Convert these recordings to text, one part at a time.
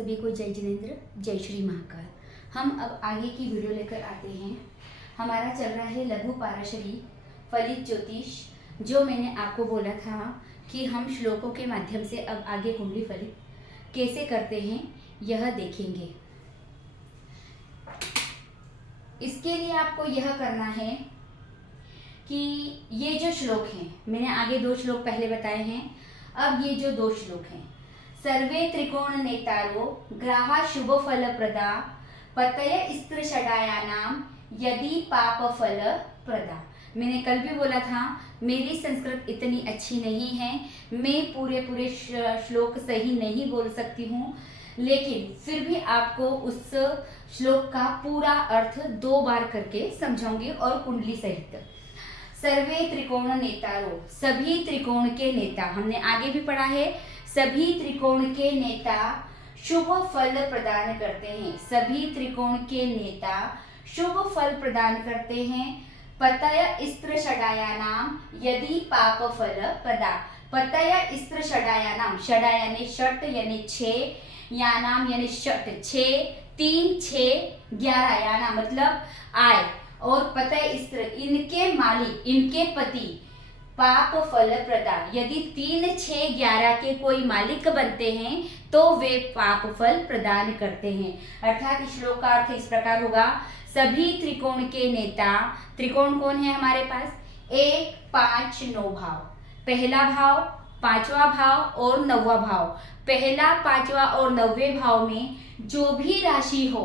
सभी को जय जिनेंद्र, जय श्री महाकाल। हम अब आगे की वीडियो लेकर आते हैं। हमारा चल रहा है लघु पाराशरी फलित ज्योतिष। जो मैंने आपको बोला था कि हम श्लोकों के माध्यम से अब आगे कुंडली फलित कैसे करते हैं यह देखेंगे। इसके लिए आपको यह करना है कि ये जो श्लोक हैं, मैंने आगे 2 श्लोक पहले बताए हैं, अब ये जो 2 श्लोक हैं, सर्वे त्रिकोण नेतारो ग्राहा शुभ फल प्रदा पतय स्त्र षडायानाम यदि पाप फल प्रदा। मैंने कल भी बोला था मेरी संस्कृत इतनी अच्छी नहीं है, मैं पूरे श्लोक सही नहीं बोल सकती हूँ, लेकिन फिर भी आपको उस श्लोक का पूरा अर्थ 2 बार करके समझाऊंगी और कुंडली सहित। सर्वे त्रिकोण नेतारो, सभी त्रिकोण के नेता, हमने आगे भी पढ़ा है, सभी त्रिकोण के नेता शुभ फल प्रदान करते हैं। सभी त्रिकोण के नेता शुभ फल प्रदान करते हैं। पतय स्त्र षडायानाम यदि पाप फल प्रदा। पतय स्त्र षडायानाम, षडा यानी षट यानी 6, यानाम यानी षट 6, 3 6 11, याना मतलब आय, और पतय स्त्र इनके मालिक, इनके पति, पाप फल प्रदा, यदि 3 6 11 के कोई मालिक बनते हैं तो वे पाप फल प्रदान करते हैं। अर्थात इस श्लोक का अर्थ इस प्रकार होगा, सभी त्रिकोण के नेता, त्रिकोण कौन है हमारे पास, 1 5 9 भाव, पहला भाव, 5वां भाव और 9वां भाव। पहला, 5वां और 9वें भाव में जो भी राशि हो,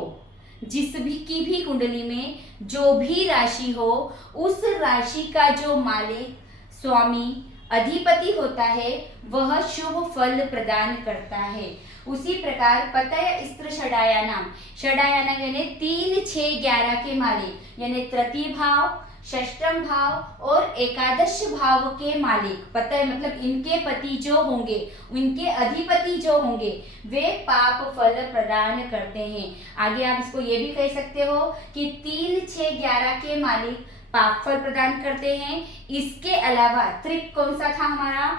जिस भी की भी कुंडली में जो भी राशि हो, उस राशि का जो मालिक, स्वामी, अधिपति होता है वह शुभ फल प्रदान करता है। उसी प्रकार पतय स्त्र षडायानाम, षडायानाम यानी 3 6 11 के मालिक, यानी तृतीय भाव, षष्ठम भाव और एकादश भाव के मालिक, पतय मतलब इनके पति जो होंगे, उनके अधिपति जो होंगे, वे पाप फल प्रदान करते हैं। आगे आप इसको ये भी कह सकते हो कि 3 6 11 के मालिक पाप फल प्रदान करते हैं। इसके अलावा त्रिक कौन सा था हमारा,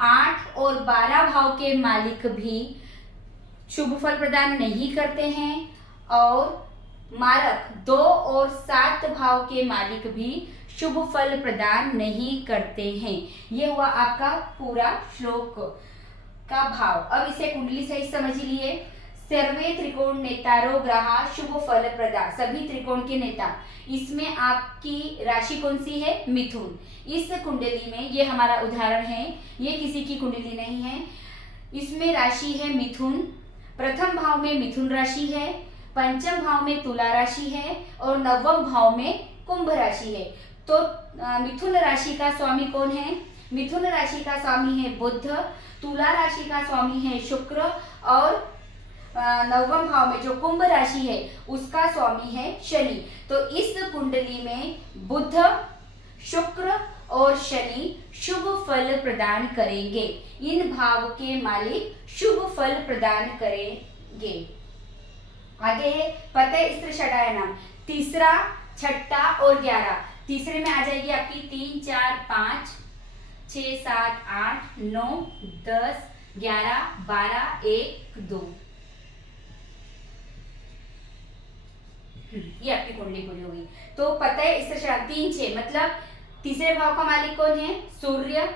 8 और 12 भाव के मालिक भी शुभ फल प्रदान नहीं करते हैं, और मारक 2 और 7 भाव के मालिक भी शुभ फल प्रदान नहीं करते हैं। ये हुआ आपका पूरा श्लोक का भाव। अब इसे कुंडली सहित समझ लिए। सर्वे त्रिकोण नेतारो ग्राहा शुभ फल प्रदा, सभी त्रिकोण के नेता, इसमें आपकी राशि कौन सी है, मिथुन। इस कुंडली में ये हमारा उदाहरण है, ये किसी की कुंडली नहीं है, इसमें राशि है मिथुन। प्रथम भाव में मिथुन राशि है, पंचम भाव में तुला राशि है और 9वें भाव में कुंभ राशि है। तो मिथुन राशि का स्वामी कौन है, मिथुन राशि का स्वामी है बुध, तुला राशि का स्वामी है शुक्र, और 9वें भाव में जो कुंभ राशि है उसका स्वामी है शनि। तो इस कुंडली में बुध, शुक्र और शनि शुभ फल प्रदान करेंगे। इन भाव के मालिक शुभ फल प्रदान करेंगे। आगे है पतय स्त्र षडायानाम, तीसरा, छठा और 11। तीसरे में आ जाएगी आपकी 3 4 5 6 7 8 9 10 11 12 1 2। ये आपकी कुंडली पूरी होगी। तो पतय स्त्र षडायानाम 3 6 मतलब तीसरे भाव का मालिक कौन है, सूर्य।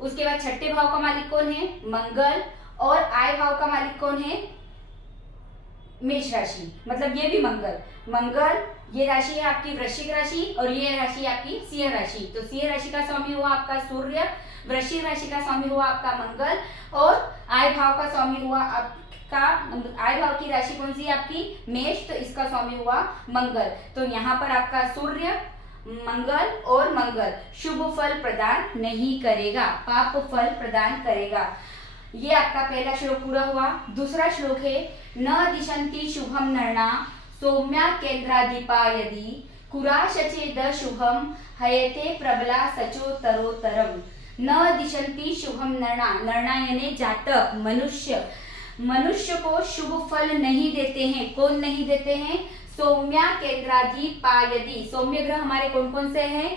उसके बाद छठे भाव का मालिक कौन है, मंगल। और आय भाव का मालिक कौन है, मेष राशि, मतलब ये भी मंगल। ये राशि है आपकी वृश्चिक राशि और ये राशि आपकी सिंह राशि। तो सिंह राशि का स्वामी हुआ आपका सूर्य, वृश्चिक राशि का स्वामी हुआ आपका मंगल, और आय भाव का स्वामी हुआ आपका, आय भाव की राशि कौन सी है आपकी, मेष, तो इसका स्वामी हुआ मंगल। तो यहाँ पर आपका सूर्य, मंगल और मंगल शुभ फल प्रदान नहीं करेगा, पाप फल प्रदान करेगा। ये आपका पहला श्लोक पूरा हुआ। दूसरा श्लोक है, न दिशन्ति शुभम नृणा सौम्या केंद्राधिपा यदि कुराशचेद शुभम हयते प्रबला सचो तरोतरम। न दिशन्ति शुभम नृणा, नृणा यानी जातक, मनुष्य को शुभ फल नहीं देते हैं। कौन नहीं देते हैं, सौम्या केंद्राधिपा यदि। सौम्य ग्रह हमारे कौन कौन से हैं,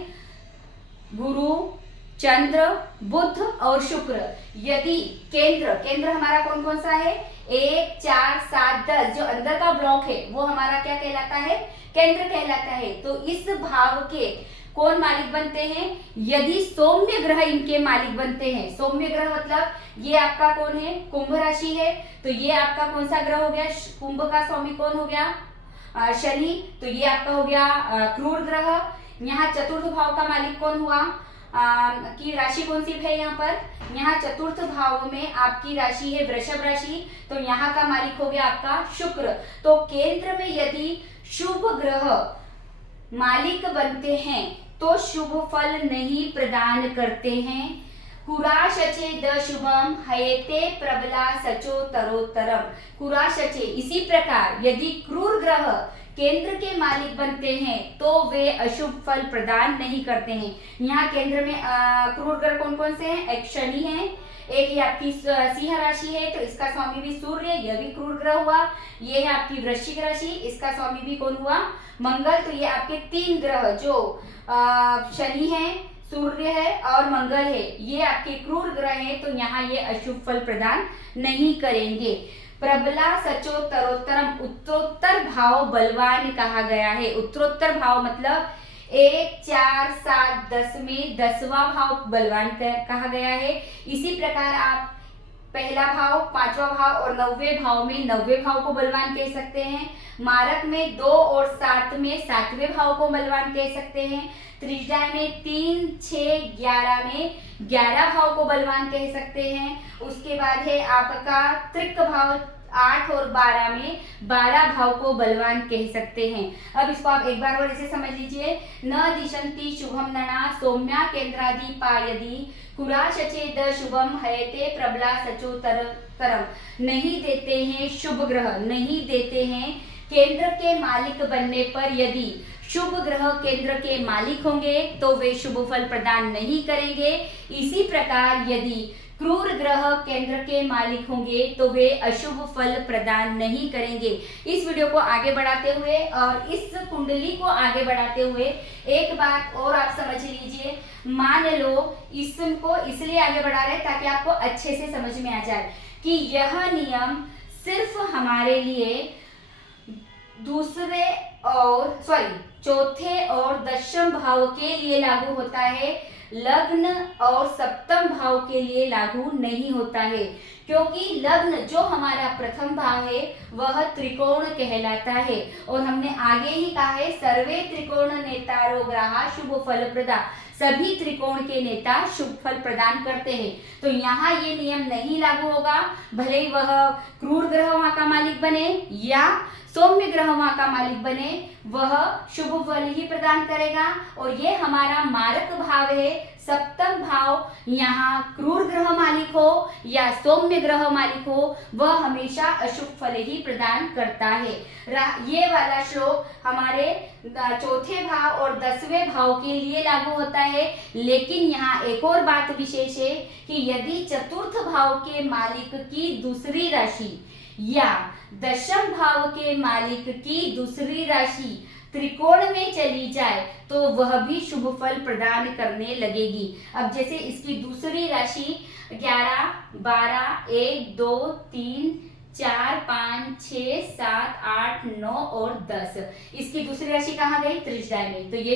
गुरु, चंद्र, बुध और शुक्र। यदि केंद्र हमारा कौन कौन सा है, 1 4 7 10 जो अंदर का ब्लॉक है वो हमारा क्या कहलाता है, केंद्र कहलाता है। तो इस भाव के कौन मालिक बनते हैं, यदि सौम्य ग्रह इनके मालिक बनते हैं। सौम्य ग्रह मतलब ये आपका कौन है, कुंभ राशि है, तो ये आपका कौन सा ग्रह हो गया, कुंभ का स्वामी कौन हो गया, शनि, तो ये आपका हो गया क्रूर ग्रह। यहाँ चतुर्थ भाव का मालिक कौन हुआ, की राशि कौन सी है यहाँ पर, यहाँ चतुर्थ भाव में आपकी राशि है वृषभ राशि, तो यहाँ का मालिक हो गया आपका शुक्र। तो केंद्र में यदि शुभ ग्रह मालिक बनते हैं तो शुभ फल नहीं प्रदान करते हैं। कुराशचे द शुभम हयते प्रबला सचो तरोत्तरम। कुराशचे, इसी प्रकार यदि क्रूर ग्रह केंद्र के मालिक बनते हैं तो वे अशुभ फल प्रदान नहीं करते हैं। यहाँ केंद्र में क्रूर ग्रह कौन कौन से हैं, एक शनि है, एक ये आपकी सिंह राशि है, तो इसका स्वामी भी सूर्य, यह भी क्रूर ग्रह हुआ। ये है आपकी वृश्चिक राशि, इसका स्वामी भी कौन हुआ, मंगल। तो ये आपके 3 ग्रह जो शनि है, सूर्य है और मंगल है, ये आपके क्रूर ग्रह हैं, तो यहाँ ये अशुभ फल प्रदान नहीं करेंगे। प्रबला सचो तरोत्तरम, उत्तरोत्तर भाव बलवान कहा गया है। उत्तरोत्तर भाव मतलब 1 4 7 10 में 10वां भाव बलवान कहा गया है। इसी प्रकार आप पहला भाव, 5वां भाव और 9वें भाव में 9वें भाव को बलवान कह सकते हैं। मारक में 2 और 7 में 7वें भाव को बलवान कह सकते हैं। त्रिज्या में 3 6 11 में 11 भाव को बलवान कह सकते हैं। उसके बाद है आपका त्रिक भाव 8 और 12 में 12 भाव को बलवान कह सकते हैं। अब इसको आप एक बार और इसे समझ लीजिए। न दिशंति शुभम नना सौम्या केंद्रादि पायदि कुराशचे द शुभम हयते प्रबला सचो तरम। नहीं देते हैं शुभ ग्रह, नहीं देते हैं केंद्र के मालिक बनने पर। यदि शुभ ग्रह केंद्र के मालिक होंगे तो वे शुभ फल प्रदान नहीं करेंगे। इसी प्रकार यदि क्रूर ग्रह केंद्र के मालिक होंगे तो वे अशुभ फल प्रदान नहीं करेंगे। इस वीडियो को आगे बढ़ाते हुए और इस कुंडली को आगे बढ़ाते हुए एक बात और आप समझ लीजिए। मान लो इसको इसलिए आगे बढ़ा रहे हैं ताकि आपको अच्छे से समझ में आ जाए कि यह नियम सिर्फ हमारे लिए चौथे और दशम भाव के लिए लागू होता है, लग्न और सप्तम भाव के लिए लागू नहीं होता है। क्योंकि लग्न जो हमारा प्रथम भाव है वह त्रिकोण कहलाता है, और हमने आगे ही कहा है सर्वे त्रिकोण नेतारो ग्रहा शुभ फल प्रदा, सभी त्रिकोण के नेता शुभ फल प्रदान करते हैं। तो यहाँ ये नियम नहीं लागू होगा, भले ही वह क्रूर ग्रह वहां का मालिक बने या सौम्य ग्रह वहां का मालिक बने, वह शुभ फल ही प्रदान करेगा। और ये हमारा मारक भाव है, सप्तम भाव, यहाँ क्रूर ग्रह मालिक हो या सौम्य ग्रह मालिक हो, वह हमेशा अशुभ फल ही प्रदान करता है। ये वाला श्लोक हमारे चौथे भाव और 10वें भाव के लिए लागू होता है। लेकिन यहाँ एक और बात विशेष है कि यदि चतुर्थ भाव के मालिक की दूसरी राशि या दशम भाव के मालिक की दूसरी राशि त्रिकोण में चली जाए तो वह भी शुभ फल प्रदान करने लगेगी। अब जैसे इसकी दूसरी राशि 11 12 1 2 3 4 5 6 7 8 9 और 10, इसकी दूसरी राशि कहाँ गई, त्रिज्या में, तो ये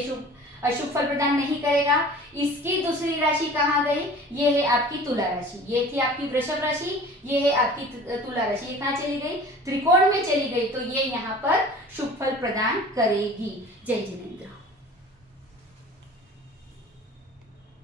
अशुभ फल प्रदान नहीं करेगा। इसकी दूसरी राशि कहाँ गई, ये है आपकी तुला राशि, ये थी आपकी वृषभ राशि, ये है आपकी तुला राशि, ये कहाँ चली गई, त्रिकोण में चली गई, तो ये यहाँ पर शुभ फल प्रदान करेगी। जय जिनेंद्र।